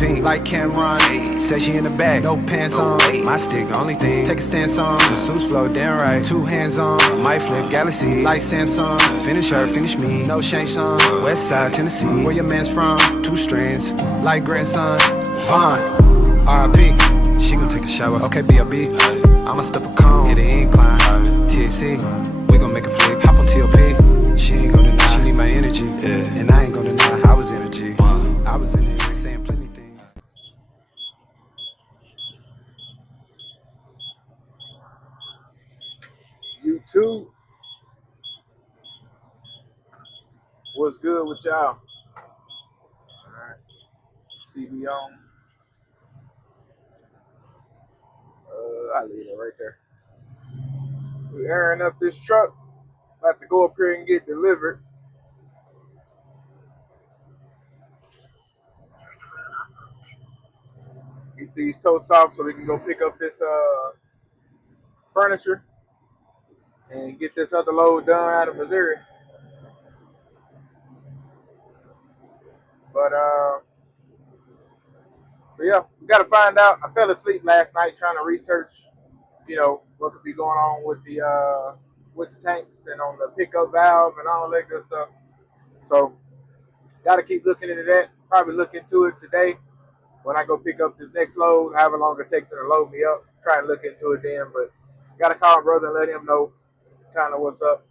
pink like Cameron. Say she in the back, no pants on. My stick, only thing, take a stance on. The suits flow damn right, 2 hands on. Might flip galaxies like Samsung. Finish her, finish me, no shame son. West side Tennessee, where your man's from. 2 strands, like grandson. Vaughn, R.I.P. She gon' take a shower, okay B.O.B. I'ma stuff a cone, hit the incline. THC, we gon' make a flick. Hop on TLP, she ain't gon' deny. She need my energy, and I ain't gon' deny. I was energy, I was in it, saying plenty things. YouTube, what's good with y'all? Alright, see me on. I leave it right there. We airing up this truck. About to go up here and get delivered. Get these totes off so we can go pick up this furniture and get this other load done out of Missouri. But so yeah, we gotta find out. I fell asleep last night trying to research, what could be going on with the tanks and on the pickup valve and all that good stuff. So gotta keep looking into that. Probably look into it today when I go pick up this next load, however long it takes them to load me up. Try and look into it then, but gotta call my brother and let him know kind of what's up.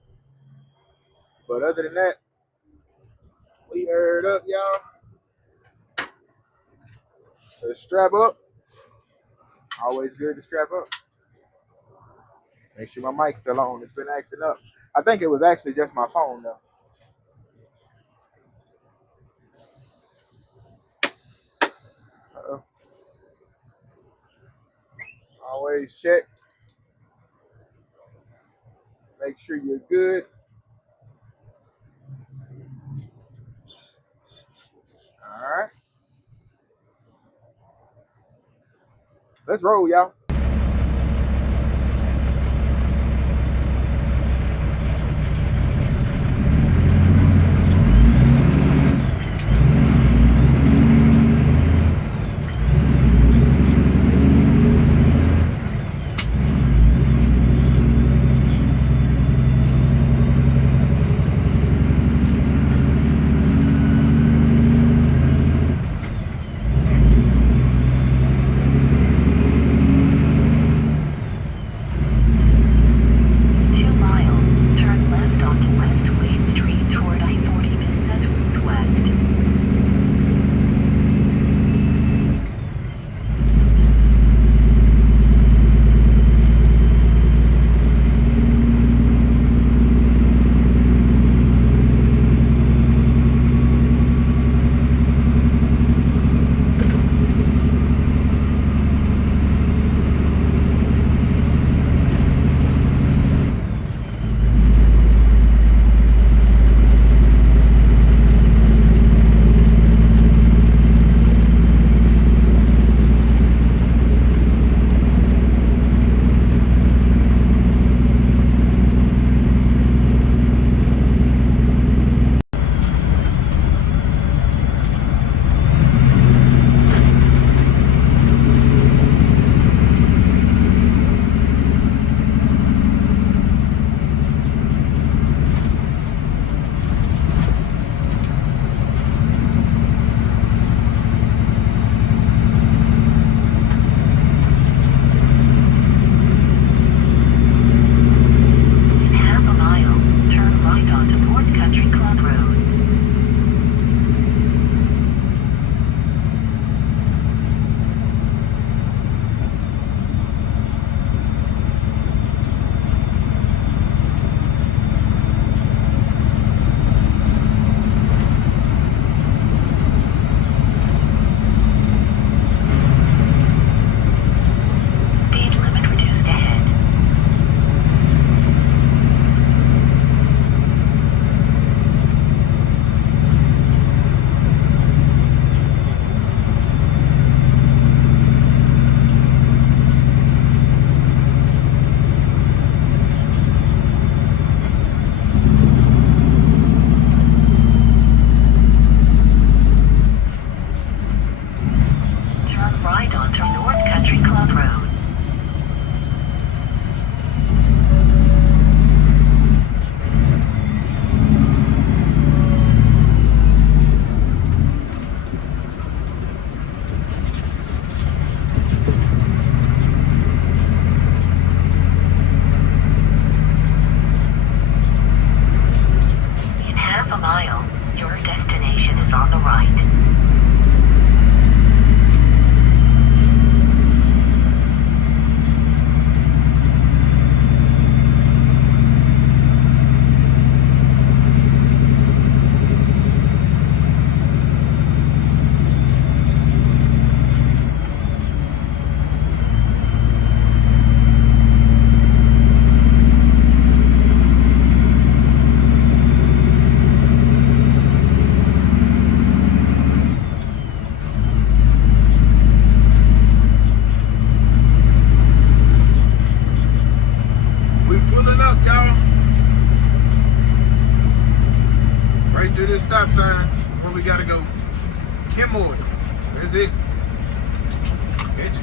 But other than that, we aired up, y'all. Let's strap up. Always good to strap up. Make sure my mic's still on. It's been acting up. I think it was actually just my phone though. Uh-oh. Always check. Make sure you're good. All right. Let's roll, y'all.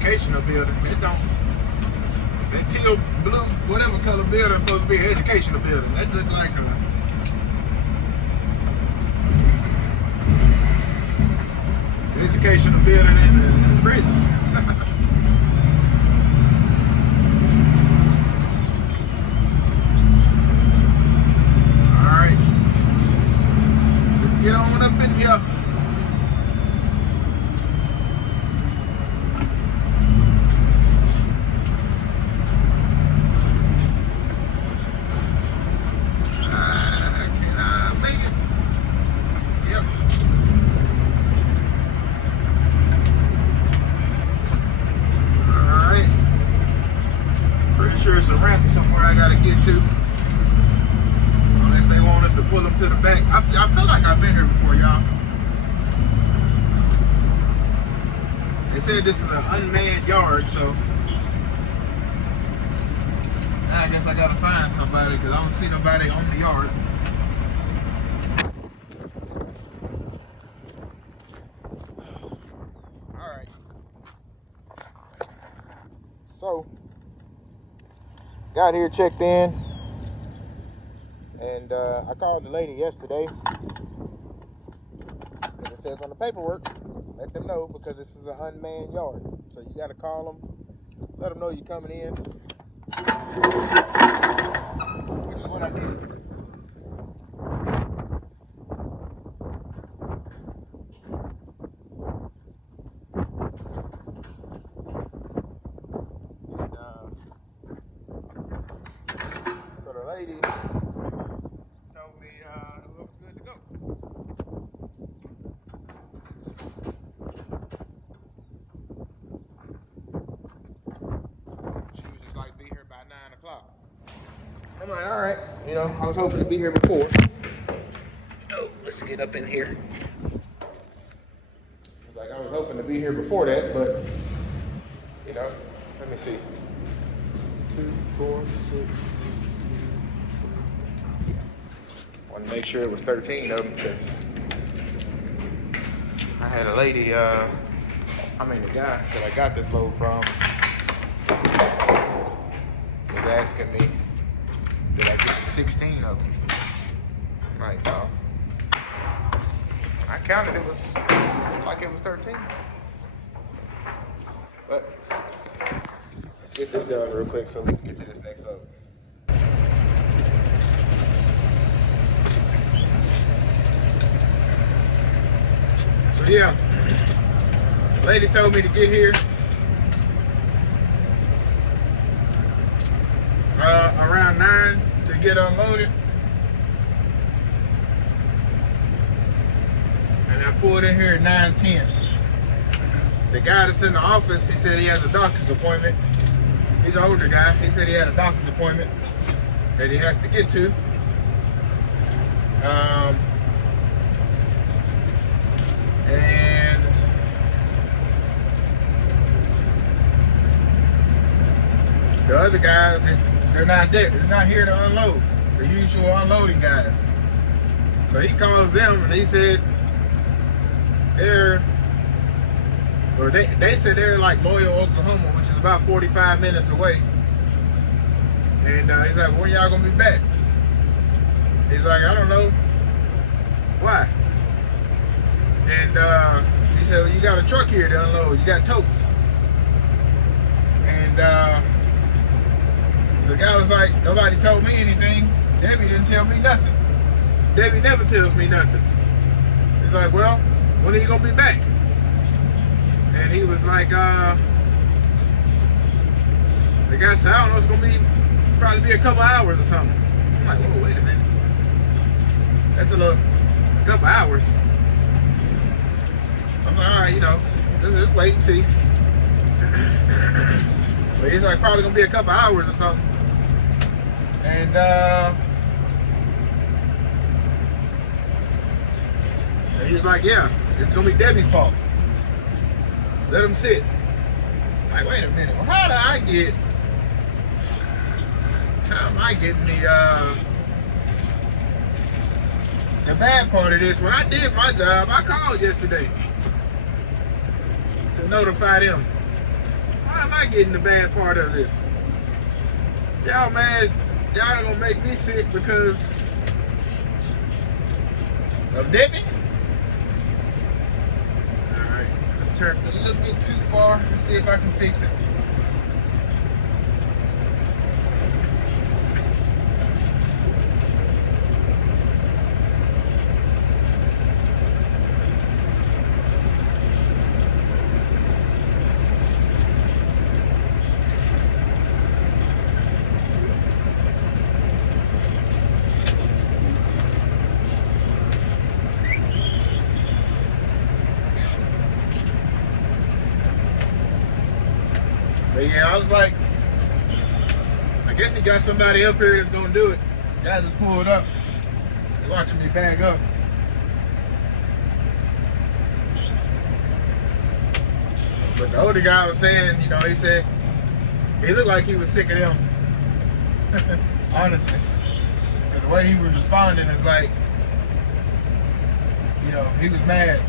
educational building. It don't. That teal blue, whatever color building, supposed to be an educational building. That look like a educational building in the prison. All right, let's get on up in here. It's a ramp somewhere I gotta get to. Unless they want us to pull them to the back. I feel like I've been here before, y'all. They said this is an unmanned yard, so now I guess I gotta find somebody because I don't see nobody on the yard. Alright. So got here, checked in, and I called the lady yesterday because it says on the paperwork, let them know because this is an unmanned yard. So you got to call them, let them know you're coming in, which is what I did. Lady told me it was good to go. She was just like, be here by 9 o'clock. I'm like, all right. You know, I was hoping to be here before. Oh, let's get up in here. It's like I was hoping to be here before that, but, you know, let me see. 2, 4, 6. To make sure it was 13 of them because I had a lady, the guy that I got this load from was asking me, did I get 16 of them? I'm like, no. I counted, it was like it was 13. But let's get this done real quick so we can get to this next load. Yeah, lady told me to get here around 9 to get unloaded, and I pulled in here at 9:10. The guy that's in the office, he said he has a doctor's appointment. He's an older guy. He said he had a doctor's appointment that he has to get to. And the other guys, they're not there. They're not here to unload. The usual unloading guys. So he calls them and he said they said they're like Loyal, Oklahoma, which is about 45 minutes away. And he's like, when y'all gonna be back? He's like, I don't know. Why? And he said, well, you got a truck here to unload. You got totes. And so the guy was like, nobody told me anything. Debbie didn't tell me nothing. Debbie never tells me nothing. He's like, well, when are you going to be back? And he was like, the guy said, I don't know, it's going to probably be a couple hours or something. I'm like, whoa, wait a minute. That's a couple hours. I'm like, all right, you know, let's wait and see. But he's like, probably gonna be a couple hours or something. And he was like, yeah, it's gonna be Debbie's fault. Let him sit. I'm like, wait a minute, well, how am I getting the bad part of this? When I did my job, I called yesterday to notify them. I getting the bad part of this? Y'all mad? Y'all gonna make me sick because of Debbie? Alright, I turned a little bit too far. Let's see if I can fix it. But yeah, I was like, I guess he got somebody up here that's gonna do it. The guy just pulled up. He's watching me bag up. But the older guy was saying, you know, he said he looked like he was sick of them. Honestly. Because the way he was responding is like, you know, he was mad.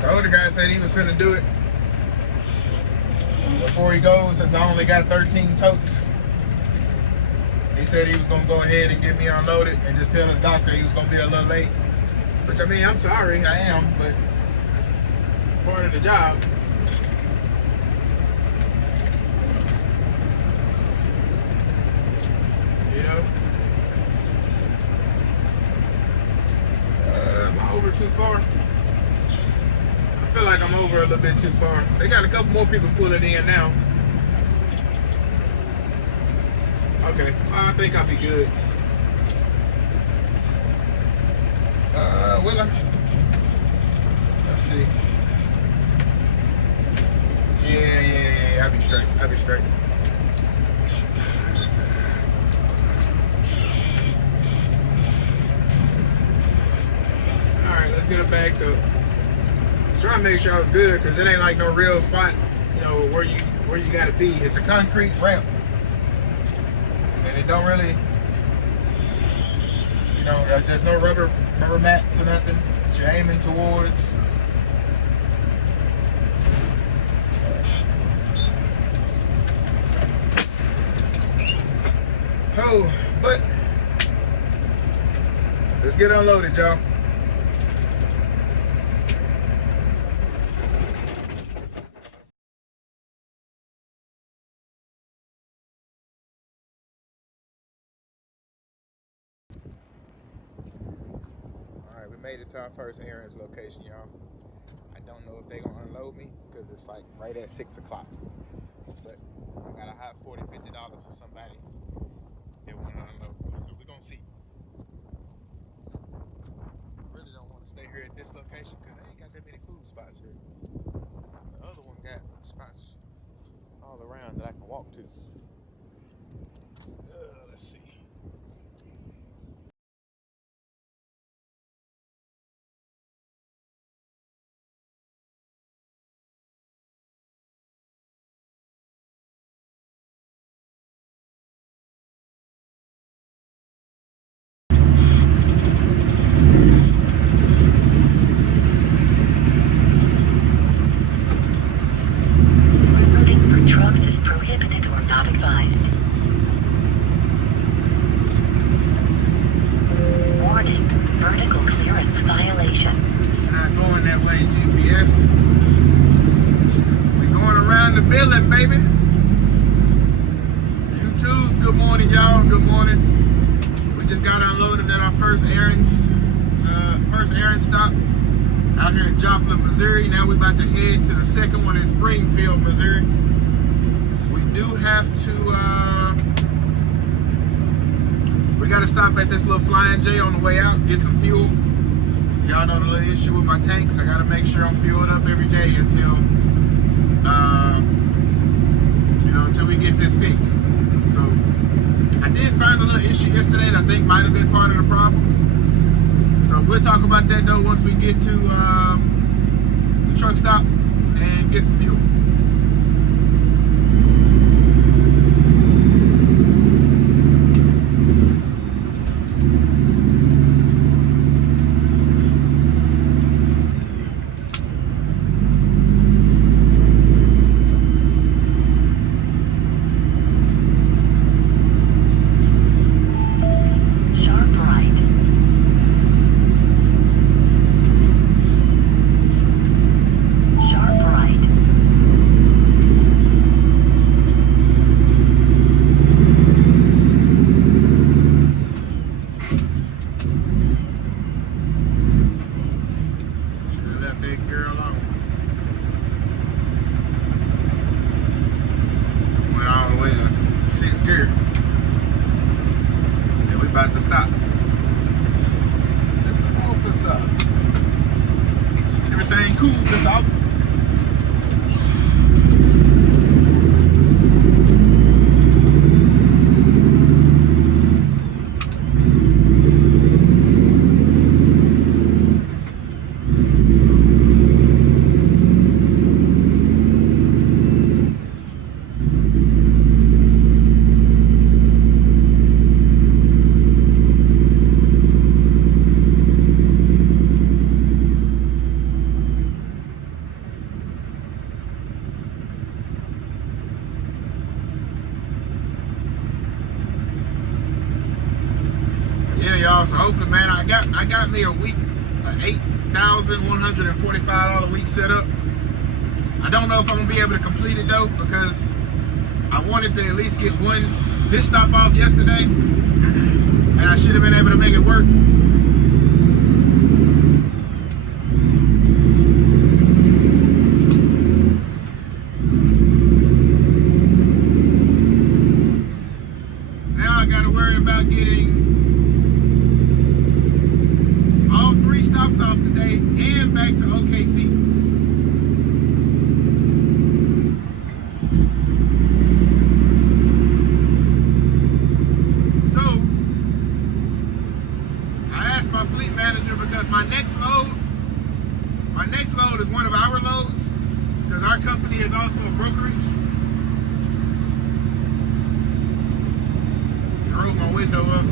The older guy said he was finna do it before he goes, since I only got 13 totes. He said he was gonna go ahead and get me unloaded and just tell his doctor he was gonna be a little late. Which, I mean, I'm sorry, I am, but it's part of the job. You know? Am I over too far? I feel like I'm over a little bit too far. They got a couple more people pulling in now. Okay, I think I'll be good. Will I? Let's see. Yeah, I'll be straight. I'll be straight. Alright, let's get it backed up. Try to make sure it's good, because it ain't like no real spot, you know, where you gotta be. It's a concrete ramp. And it don't really, you know, there's no rubber mats or nothing that you're aiming towards. Oh, but let's get unloaded, y'all. Alright, we made it to our first errands location, y'all. I don't know if they're gonna unload me because it's like right at 6 o'clock. But I gotta have $40, $50 for somebody that wanna unload me. So we're gonna see. Really don't want to stay here at this location because they ain't got that many food spots here. The other one got spots all around that I can walk to. Let's see. Prohibited or not advised. Warning, vertical clearance violation. We're not going that way, GPS. We're going around the building, baby. YouTube, good morning, y'all. Good morning. We just got unloaded at our first errand stop out here in Joplin, Missouri. Now we're about to head to the second one in Springfield, Missouri. Do have to we got to stop at this little Flying J on the way out and get some fuel. Y'all know the little issue with my tanks. I got to make sure I'm fueled up every day until you know, until we get this fixed. So I did find a little issue yesterday that I think might have been part of the problem. So we'll talk about that though once we get to the truck stop and get some fuel. y'all. So hopefully, man, I got me a week, an $8,145 week set up. I don't know if I'm gonna be able to complete it though, because I wanted to at least get this stop off yesterday, and I should have been able to make it work. Now I gotta worry about getting all 3 stops off today and back to OKC. My next load is one of our loads, because our company is also a brokerage. I rolled my window up.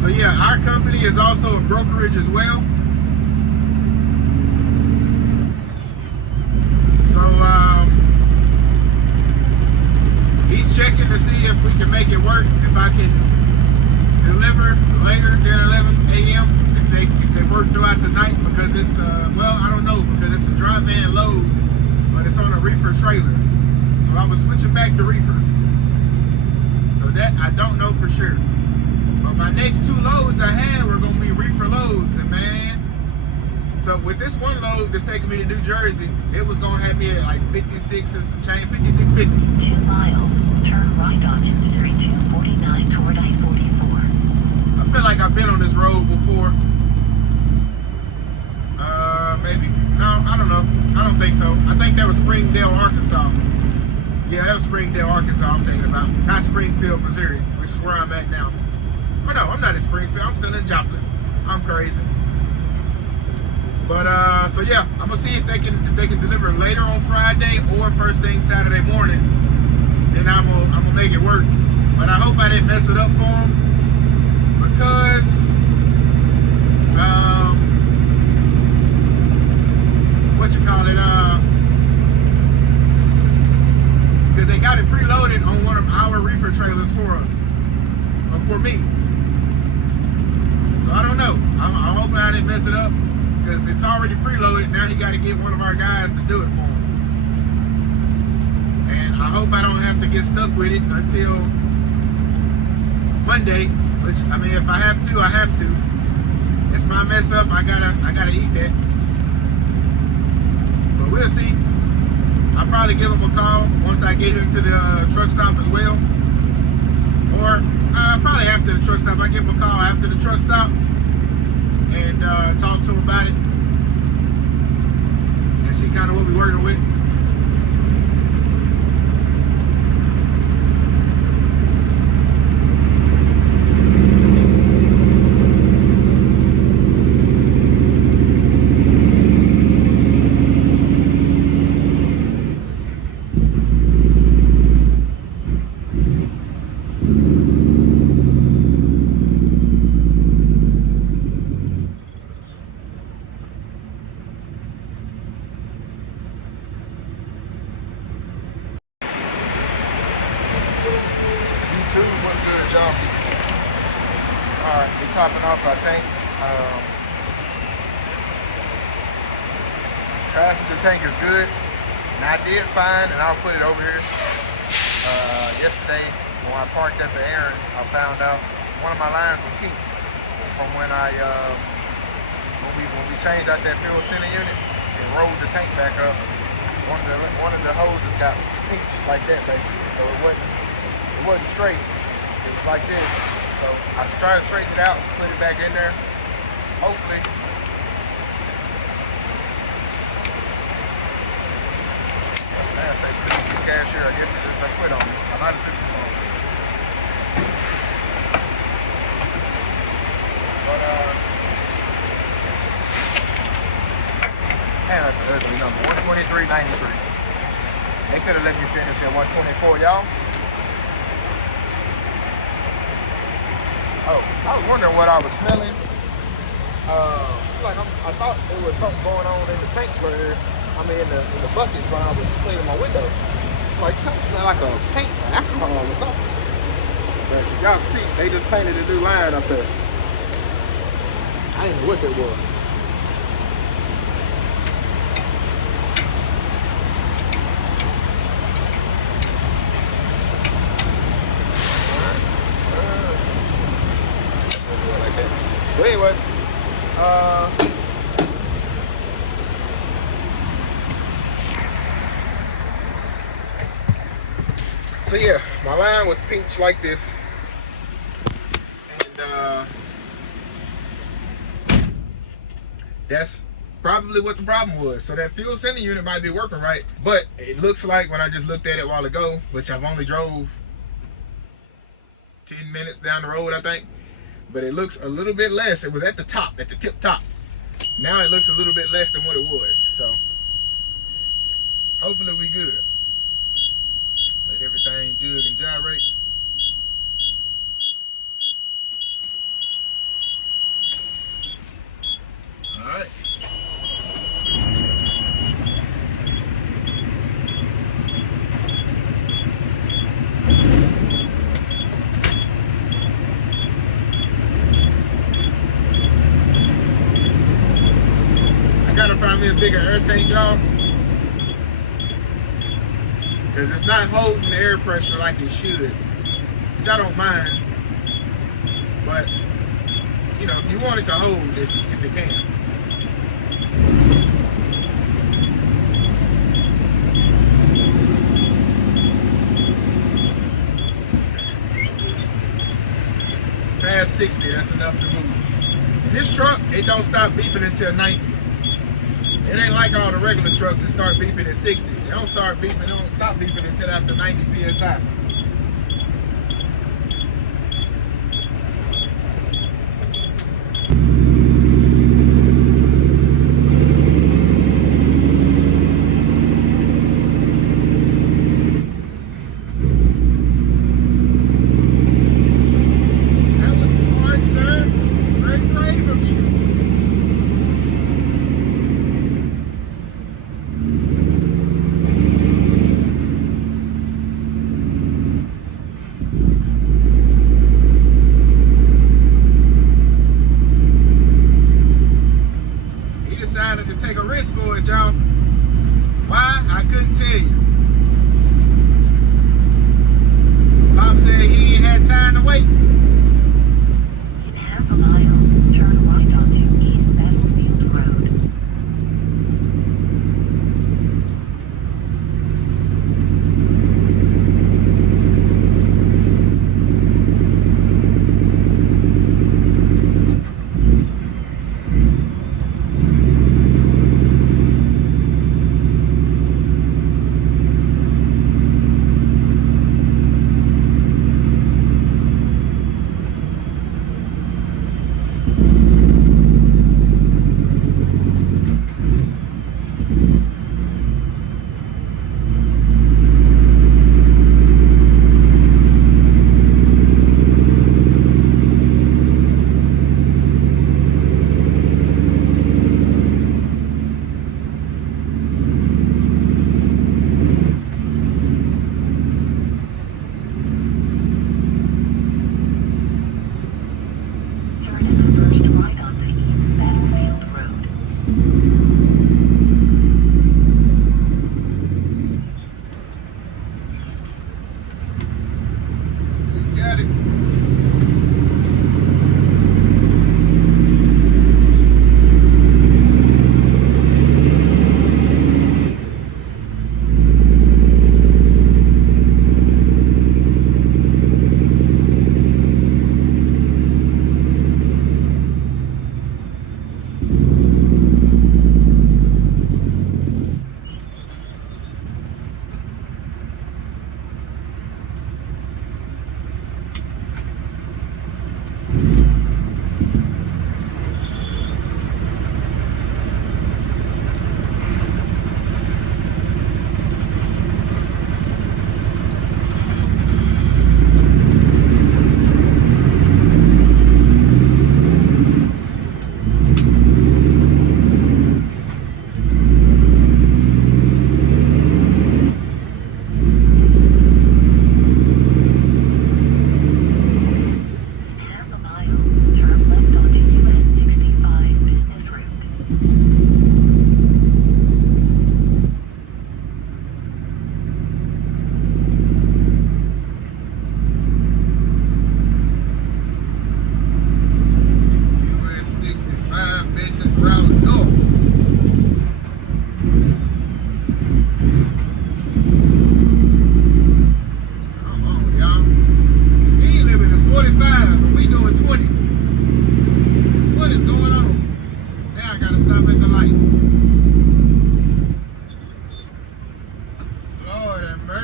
So yeah, our company is also a brokerage as well. So he's checking to see if we can make it work, if I can deliver later than 11 a.m. if they work throughout the night, because it's well, I don't know, because it's a dry van load, but it's on a reefer trailer. So I was switching back to reefer. So that I don't know for sure. But my next 2 loads I had were gonna be reefer loads, and man. So with this one load that's taking me to New Jersey, it was gonna have me at like 56 and some change, 56.50. 2 miles, turn right onto 3249 toward I-44. I feel like I've been on this road before. Maybe. No, I don't know. I don't think so. I think that was Springdale, Arkansas. Yeah, that was Springdale, Arkansas I'm thinking about. Not Springfield, Missouri, which is where I'm at now. Oh no, I'm not in Springfield. I'm still in Joplin. I'm crazy. But so yeah, I'm gonna see if they can deliver later on Friday or first thing Saturday morning. Then I'm gonna make it work. But I hope I didn't mess it up for them, because what you call it? Because they got it preloaded on one of our reefer trailers for us, or for me. So I don't know. I'm hoping I didn't mess it up, because it's already preloaded. Now he got to get one of our guys to do it for him. And I hope I don't have to get stuck with it until Monday. Which, I mean, if I have to, I have to. It's my mess up. I gotta eat that. But we'll see. I'll probably give him a call once I get him to the truck stop as well. Or probably after the truck stop. I give him a call after the truck stop and talk to him about it and see kind of what we're working with. What's good, y'all? Alright, we're topping off our tanks. Passenger tank is good. And I did find, and I'll put it over here. Yesterday, when I parked at the errands, I found out one of my lines was peaked from when when we changed out that fuel center unit and rolled the tank back up. One of the hoses got pinched like that, basically. So it wasn't straight. It was like this. So I was trying to straighten it out, put it back in there. Hopefully. I say please see cashier. I guess it just they quit on me. I might have took too long. But man, that's an ugly number. 123.93. They could have let me finish at 124, y'all. Oh, I was wondering what I was smelling. I thought there was something going on in the tanks right here. I mean, in the buckets when I was cleaning my window. like something smell like a paint, alcohol or something. But y'all can see, they just painted a new line up there. I didn't know what that was. Like that. But anyway, so yeah, my line was pinched like this, and that's probably what the problem was. So that fuel sending unit might be working right, but it looks like when I just looked at it a while ago, which I've only drove 10 minutes down the road, I think, but it looks a little bit less. It was at the top, at the tip top. Now it looks a little bit less than what it was. So hopefully we good. Let everything jug and gyrate. All right. I gotta find me a bigger air tank, y'all, because it's not holding the air pressure like it should, which I don't mind, but you know, you want it to hold if it can. It's past 60, that's enough to move. This truck, it don't stop beeping until 90. It ain't like all the regular trucks that start beeping at 60. They don't start beeping, they don't stop beeping until after 90 PSI.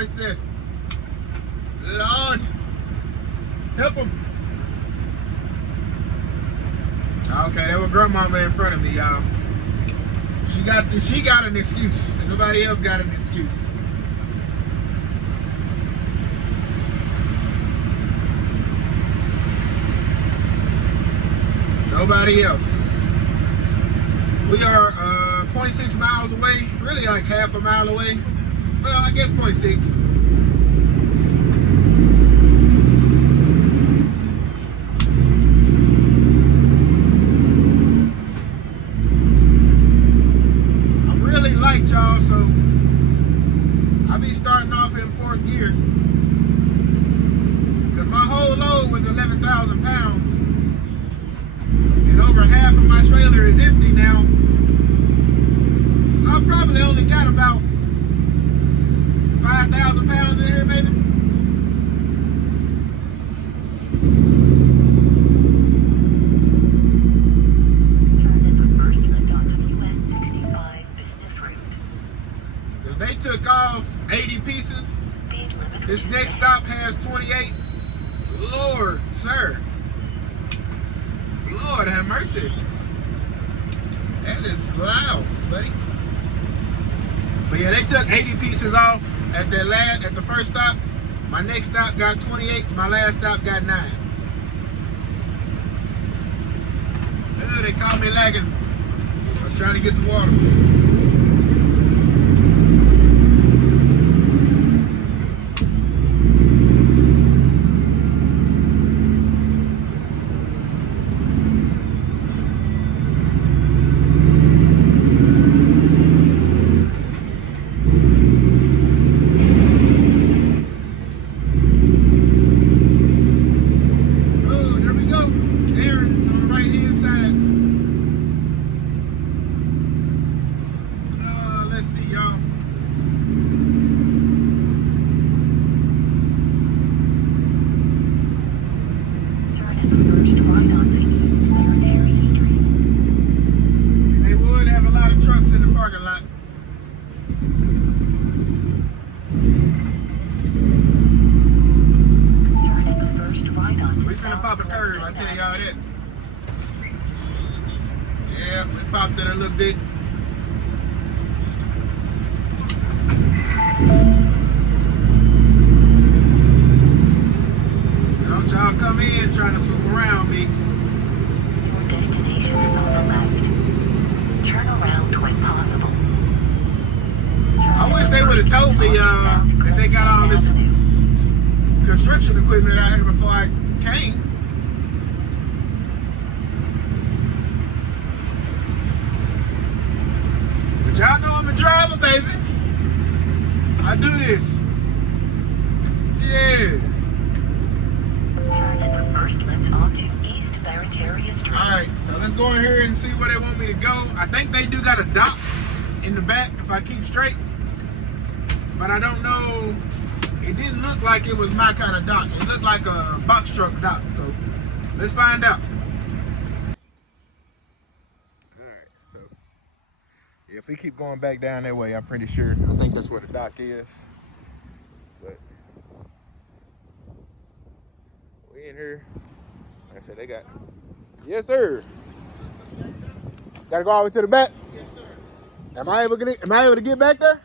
I said, Lord, help him. Okay, that was grandmama in front of me, y'all. She got an excuse, and nobody else got an excuse. Nobody else. We are 0.6 miles away, really like half a mile away. Well, I guess 0.6. Y'all, so I'll be starting off in 4th gear because my whole load was 11,000 pounds and over half of my trailer is empty now, so I probably only got about 5,000 pounds in here maybe. They took off 80 pieces. This next stop has 28. Lord, sir. Lord have mercy. That is loud, buddy. But yeah, they took 80 pieces off at the first stop. My next stop got 28. My last stop got 9. Ooh, they caught me lagging. I was trying to get some water. Popped it a little bit. Don't y'all come in trying to swoop around me. Your destination is on the left. Turn around when possible. I wish they would have told me that they got all this construction equipment out here before I came. Y'all know I'm a driver, baby. I do this. Yeah. Turn at the first left onto East Barataria Street. Alright, so let's go in here and see where they want me to go. I think they do got a dock in the back if I keep straight. But I don't know. It didn't look like it was my kind of dock. It looked like a box truck dock. So let's find out. If we keep going back down that way, I'm pretty sure. I think that's where the dock is. But we in here. Like I said, they got. Yes, sir. Gotta go all the way to the back. Yes, sir. Am I able to get back there?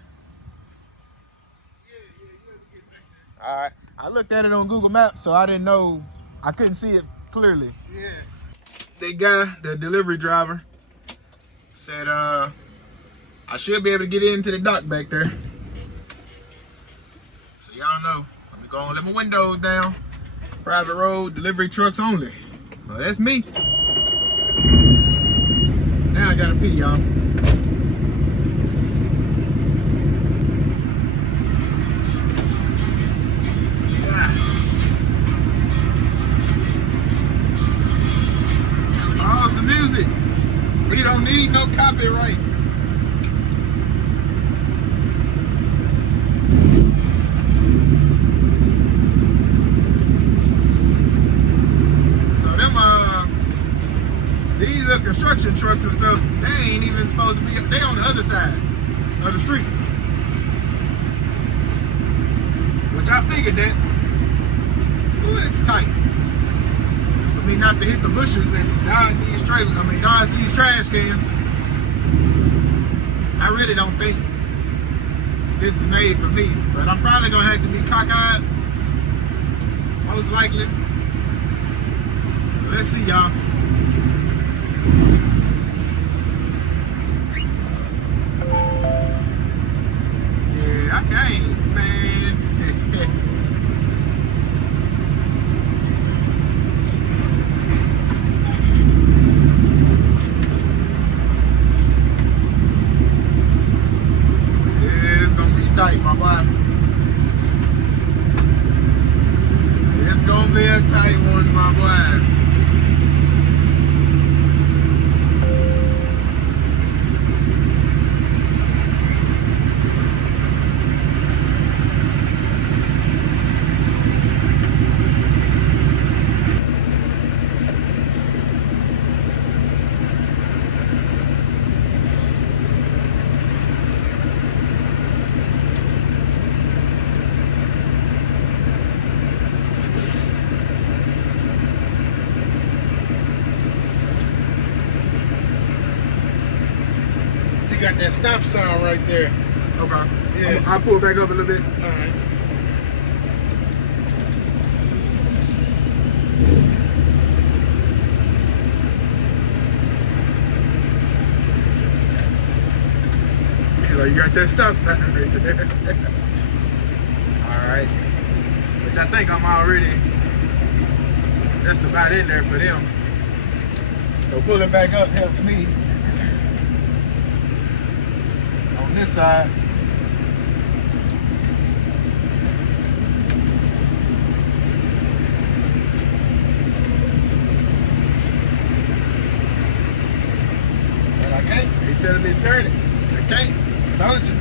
Yeah, you able to get back there. All right. I looked at it on Google Maps, so I didn't know. I couldn't see it clearly. Yeah. The guy, the delivery driver, said, I should be able to get into the dock back there. So y'all know, let me go and let my windows down. Private road, delivery trucks only. Well, that's me. Now I gotta pee, y'all. Pause the music. We don't need no copyright. These are construction trucks and stuff. They ain't even supposed to be. They on the other side of the street. figured that. Ooh, it's tight. For me not to hit the bushes and dodge these trash cans. I really don't think this is made for me, but I'm probably gonna have to be cockeyed, most likely. Let's see, y'all. Yeah, I can't, man. Yeah, it's gonna be tight, my boy. It's gonna be a tight one, my boy. You got that stop sign right there. Okay. Yeah. I'll pull back up a little bit. All right. So you got that stop sign right there. All right. Which I think I'm already just about in there for them. So pulling back up helps me. On this side. But I can't. They telling me to turn it. I can't. Told you.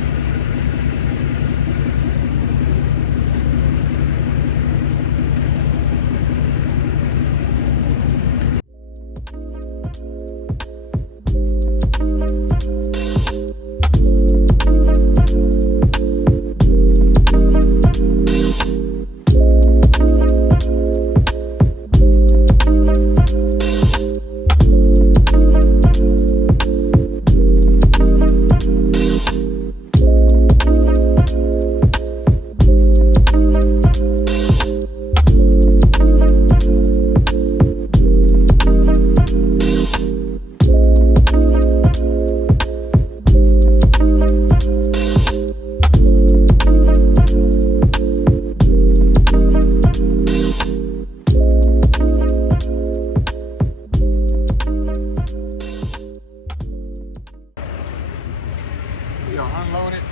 Unloaded,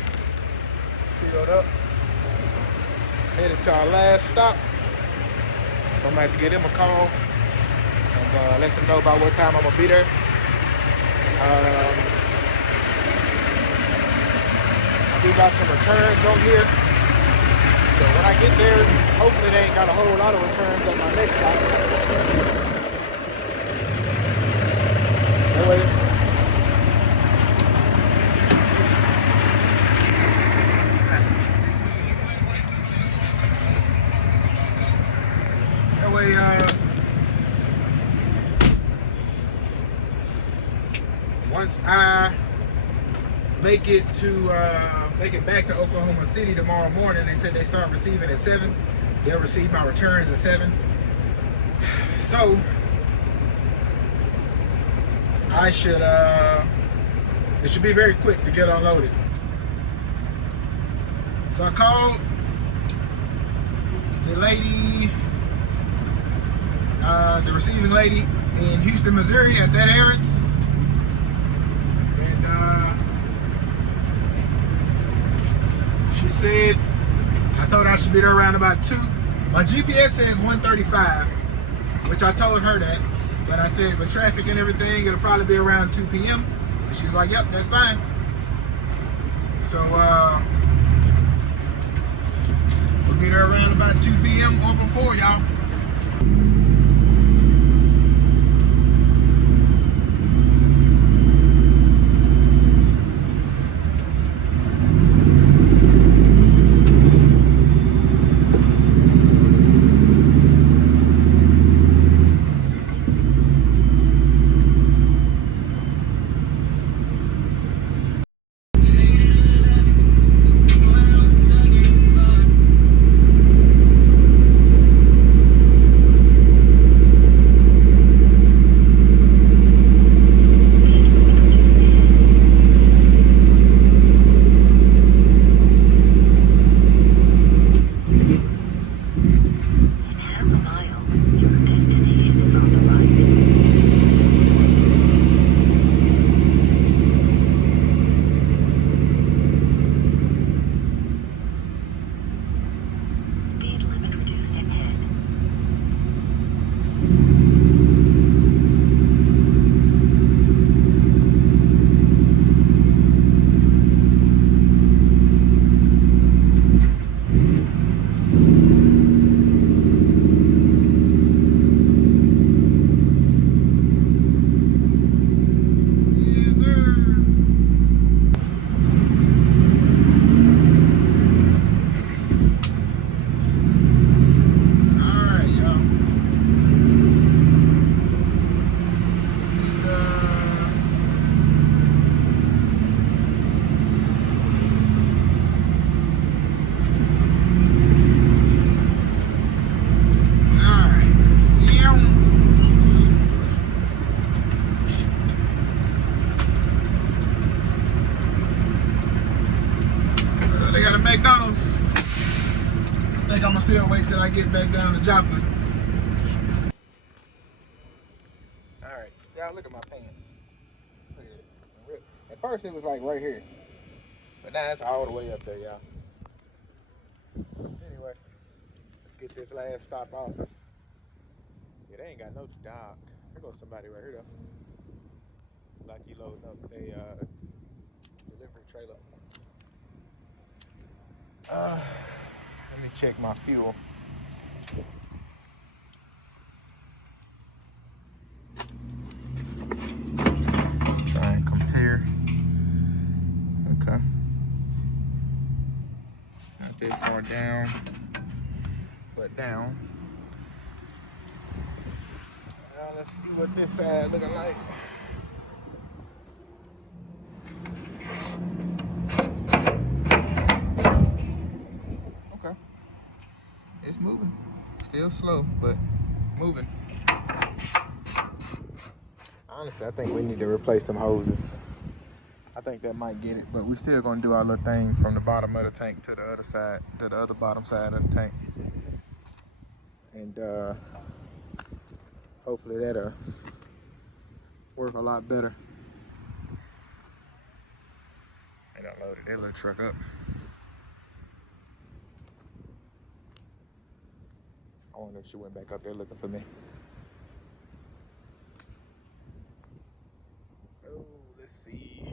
sealed up, headed to our last stop. So I'm gonna have to give them a call and let them know about what time I'm gonna be there. I do got some returns on here, so when I get there, hopefully they ain't got a whole lot of returns at my next stop. That way. Once I make it back to Oklahoma City tomorrow morning, they said they start receiving at 7. They'll receive my returns at 7. So I should it should be very quick to get unloaded. So I called the lady, the receiving lady in Houston, Missouri at that errands. She said, I thought I should be there around about 2. My GPS says 1:35, which I told her that. But I said, with traffic and everything, it'll probably be around 2 p.m. And she was like, yep, that's fine. So, we'll be there around about 2 p.m. or before, y'all. think I'm gonna still wait till I get back down to Joplin. Alright, y'all look at my pants. Look at it. At first it was like right here. But now it's all the way up there, y'all. Anyway, let's get this last stop off. Yeah, they ain't got no dock. There goes somebody right here though. Like you loading up a delivery trailer. Let me check my fuel. Try and compare. Okay. Not that far down, but down. Let's see what this side looking like. Okay. It's moving. Still slow, but moving. Honestly, I think we need to replace them hoses. I think that might get it, but we still gonna do our little thing from the bottom of the tank to the other side, to the other bottom side of the tank. And hopefully that'll work a lot better. They done loaded that little truck up. I wonder if she went back up there looking for me. Oh, let's see.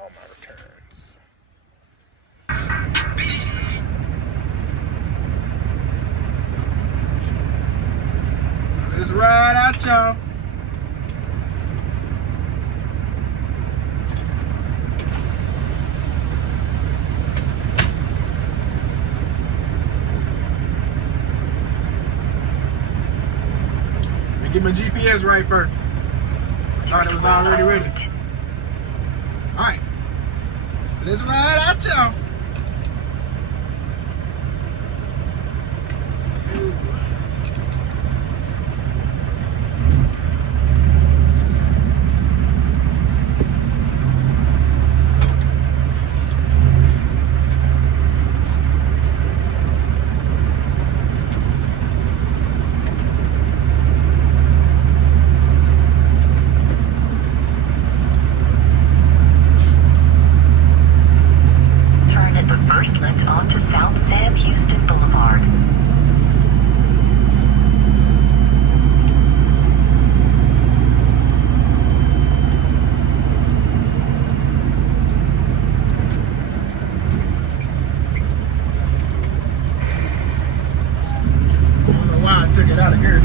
All my returns. Let's ride out, y'all. Let me get my GPS right first. I thought it was already ready. All right. Let's ride out, y'all. First left onto South Sam Houston Boulevard. I don't know why I took it out of here.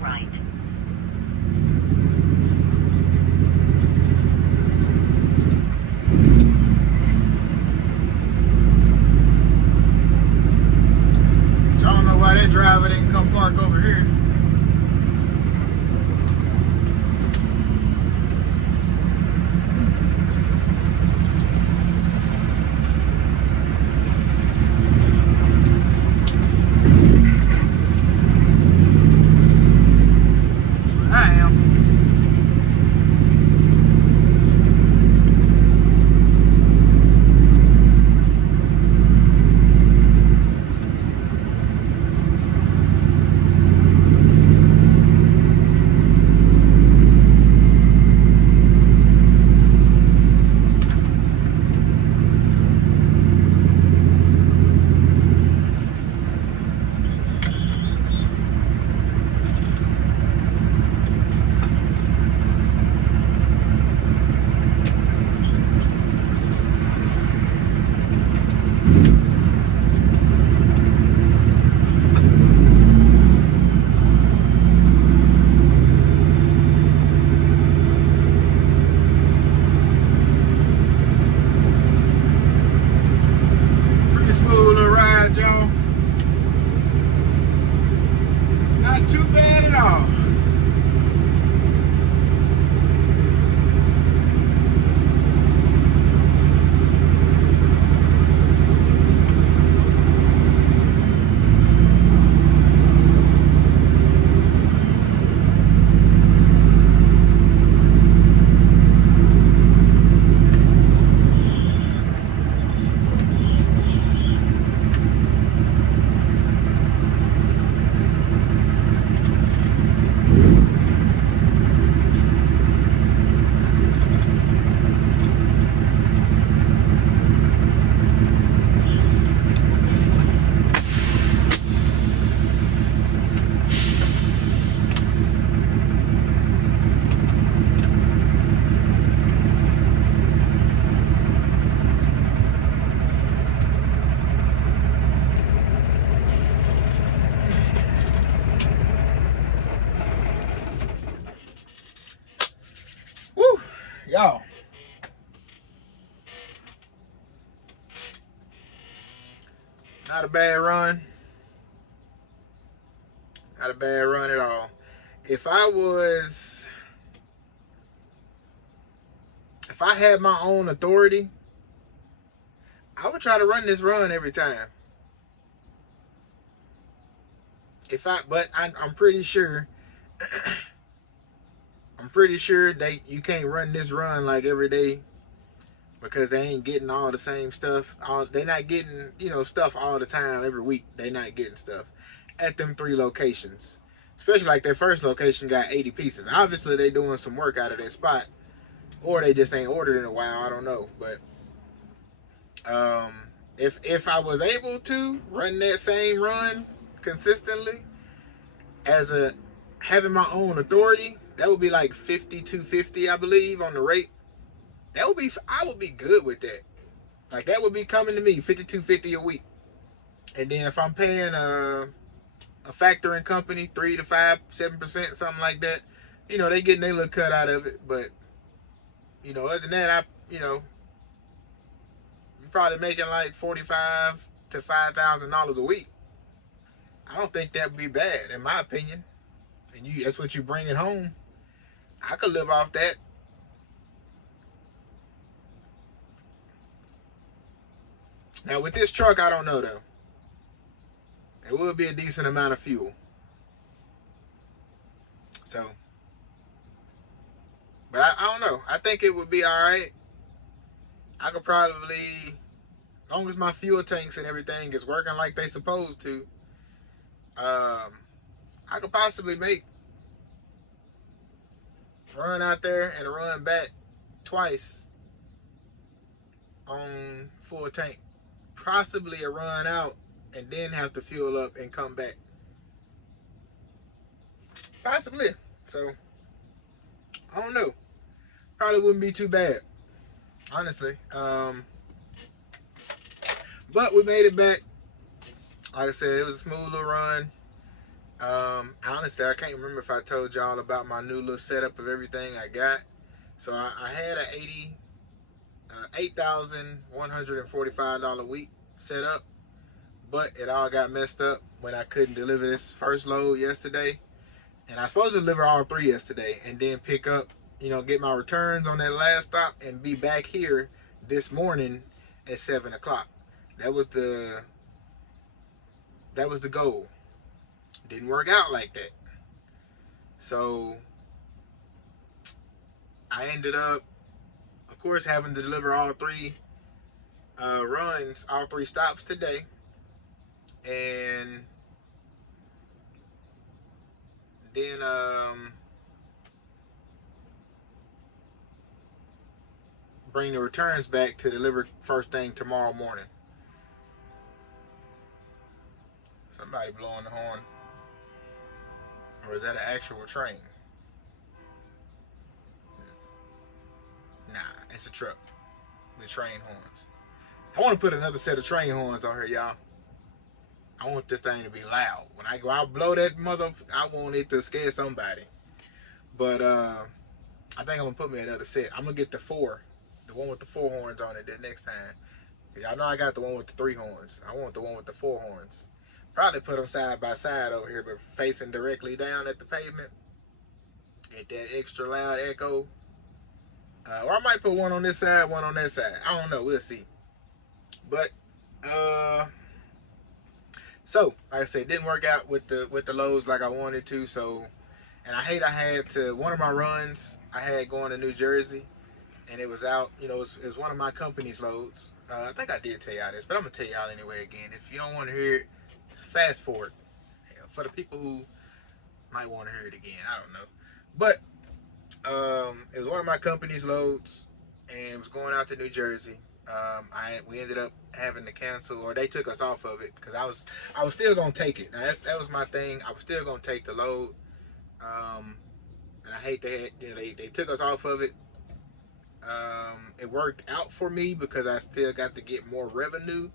right. I don't know why that driver didn't come park over here. I am. Pretty smooth little ride, y'all. Not too bad at all. Woo! Y'all. Not a bad run. Not a bad run at all. If I had my own authority, I would try to run this run every time. But I'm pretty sure you can't run this run like every day because they ain't getting all the same stuff. They're not getting, stuff all the time every week. They're not getting stuff at them 3 locations. Especially like their first location got 80 pieces. Obviously they doing some work out of that spot, or they just ain't ordered in a while. I don't know, but if I was able to run that same run consistently as having my own authority, that would be like 5250, I believe, on the rate. I would be good with that. Like that would be coming to me 5250 a week. And then if I'm paying a factoring company 3 to 5, 7%, something like that, they getting their little cut out of it. But other than that, you're probably making like $45,000 to $5,000 a week. I don't think that'd be bad, in my opinion. And that's what you bring it home. I could live off that. Now with this truck, I don't know though. It would be a decent amount of fuel. So, but I don't know. I think it would be all right. I could probably, as long as my fuel tanks and everything is working like they supposed to, I could possibly run out there and run back twice on full tank. Possibly a run out and then have to fuel up and come back. Possibly. So, I don't know. Probably wouldn't be too bad, honestly. But we made it back. Like I said, it was a smooth little run. Honestly, I can't remember if I told y'all about my new little setup of everything I got. So I had a $8,145 week set up, but it all got messed up when I couldn't deliver this first load yesterday. And I was supposed to deliver all three yesterday and then pick up, get my returns on that last stop and be back here this morning at 7 o'clock. That was the goal. Didn't work out like that. So I ended up, of course, having to deliver all three runs, all three stops today. And then bring the returns back to deliver first thing tomorrow morning. Somebody blowing the horn. Or is that an actual train? Nah, it's a truck with train horns. I want to put another set of train horns on here, y'all. I want this thing to be loud. When I go out blow that mother, I want it to scare somebody. But I think I'm gonna put me another set. I'm gonna get the one with the 4 horns on it the next time. Cause y'all know I got the one with the 3 horns. I want the one with the 4 horns. Probably put them side by side over here, but facing directly down at the pavement. Get that extra loud echo. Or I might put one on this side, one on that side. I don't know. We'll see. But so like I said, it didn't work out with the loads like I wanted to. So, and I had to one of my runs I had going to New Jersey, and it was out. It was one of my company's loads. I think I did tell y'all this, but I'm gonna tell y'all anyway again. If you don't want to hear it, just fast forward. For the people who might want to hear it again, I don't know. But it was one of my company's loads, and it was going out to New Jersey. We ended up having to cancel, or they took us off of it because I was still gonna take it. Now that was my thing. I was still gonna take the load, and I hate that they took us off of it. It worked out for me because I still got to get more revenue,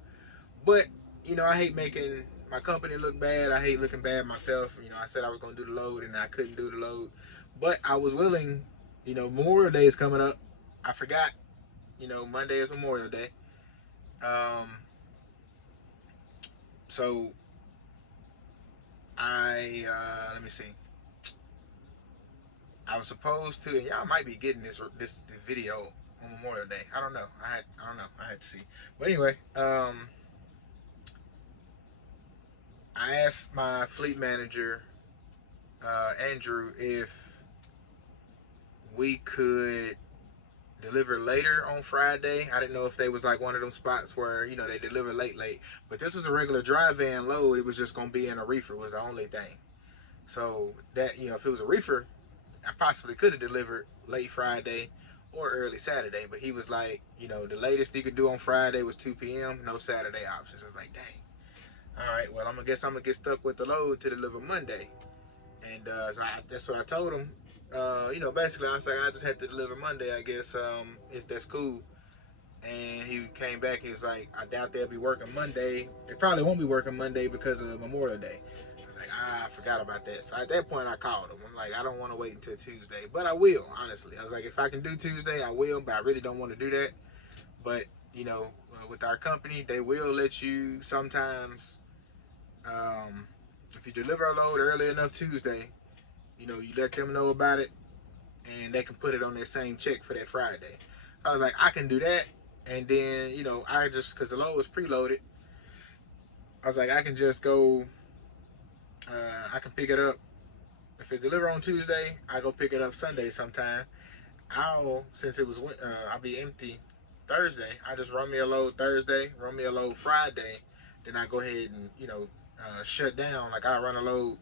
but I hate making my company look bad. I hate looking bad myself. I said I was gonna do the load and I couldn't do the load, but I was willing. Memorial Day is coming up. I forgot. Monday is Memorial Day. So let me see. I was supposed to, and y'all might be getting this video on Memorial Day. I don't know. I don't know. I had to see. But anyway, I asked my fleet manager, Andrew, if we could deliver later on Friday. I didn't know if they was like one of them spots where they deliver late, but this was a regular dry van load. It was just gonna be in a reefer was the only thing. So that if it was a reefer, I possibly could have delivered late Friday or early Saturday. But he was like, the latest he could do on Friday was 2 p.m. No Saturday options. I was like, dang. All right, well, I'm gonna get stuck with the load to deliver Monday. And so that's what I told him. Basically, I was like, I just had to deliver Monday, I guess, if that's cool. And he came back, he was like, I doubt they'll be working Monday. They probably won't be working Monday because of Memorial Day. I was like, I forgot about that. So at that point, I called him. I'm like, I don't want to wait until Tuesday, but I will, honestly. I was like, if I can do Tuesday, I will, but I really don't want to do that. But, with our company, they will let you sometimes, if you deliver a load early enough Tuesday, you let them know about it and they can put it on their same check for that Friday. I was like, I can do that. And then, I just, because the load was preloaded, I was like, I can just go, I can pick it up. If it deliver on Tuesday, I go pick it up Sunday sometime. Since it was, I'll be empty Thursday, I just run me a load Thursday, run me a load Friday. Then I go ahead and, shut down. Like I run a load,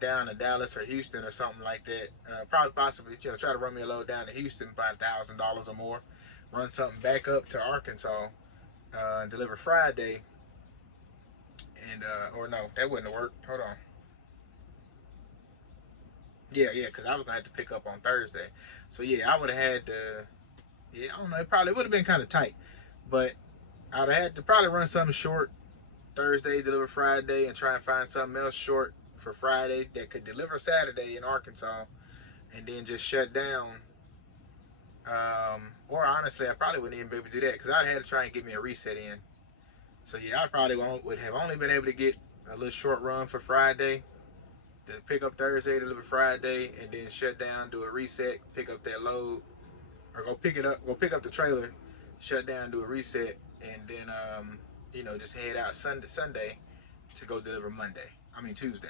down to Dallas or Houston or something like that. Probably possibly, try to run me a load down to Houston by $1,000 or more. Run something back up to Arkansas and deliver Friday. And, or no, that wouldn't have worked. Hold on. Yeah, because I was going to have to pick up on Thursday. So, yeah, I would have had to, I don't know, it probably would have been kind of tight. But I would have had to probably run something short Thursday, deliver Friday, and try and find something else short for Friday that could deliver Saturday in Arkansas, and then just shut down. Or honestly, I probably wouldn't even be able to do that because I'd had to try and get me a reset in. So yeah, I probably would have only been able to get a little short run for Friday, to pick up Thursday, deliver Friday, and then shut down, do a reset, pick up that load, or go pick pick up the trailer, shut down, do a reset, and then you know, just head out Sunday to go deliver Tuesday.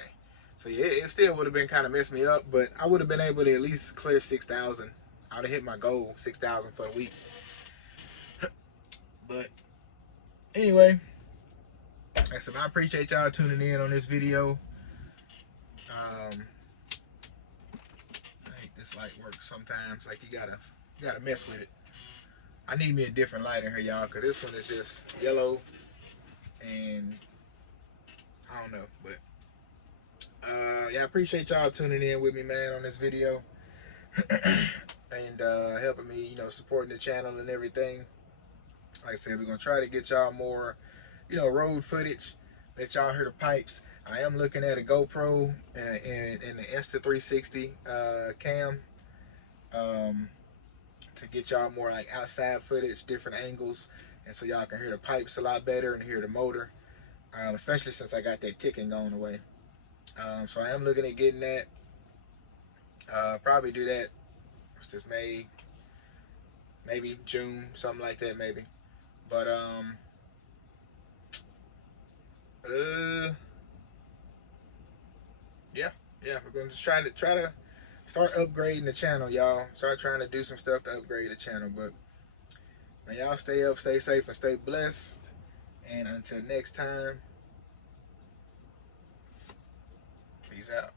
So yeah, it still would have been kind of messed me up, but I would have been able to at least clear 6,000. I would have hit my goal, 6,000 for the week. But anyway, like I said, I appreciate y'all tuning in on this video. I think this light works sometimes. Like you gotta mess with it. I need me a different light in here, y'all, because this one is just yellow, and I don't know, but yeah, I appreciate y'all tuning in with me, man, on this video. And helping me, you know, supporting the channel and everything. Like I said, we're gonna try to get y'all more, you know, road footage, let y'all hear the pipes. I am looking at a GoPro and the Insta360 cam to get y'all more like outside footage, different angles, and so y'all can hear the pipes a lot better and hear the motor, especially since I got that ticking going away. So I am looking at getting that. Probably do that. What's this, May? Maybe June, something like that, maybe. But yeah, we're gonna just try to start upgrading the channel, y'all. Start trying to do some stuff to upgrade the channel. But man, y'all stay up, stay safe, and stay blessed. And until next time, peace out.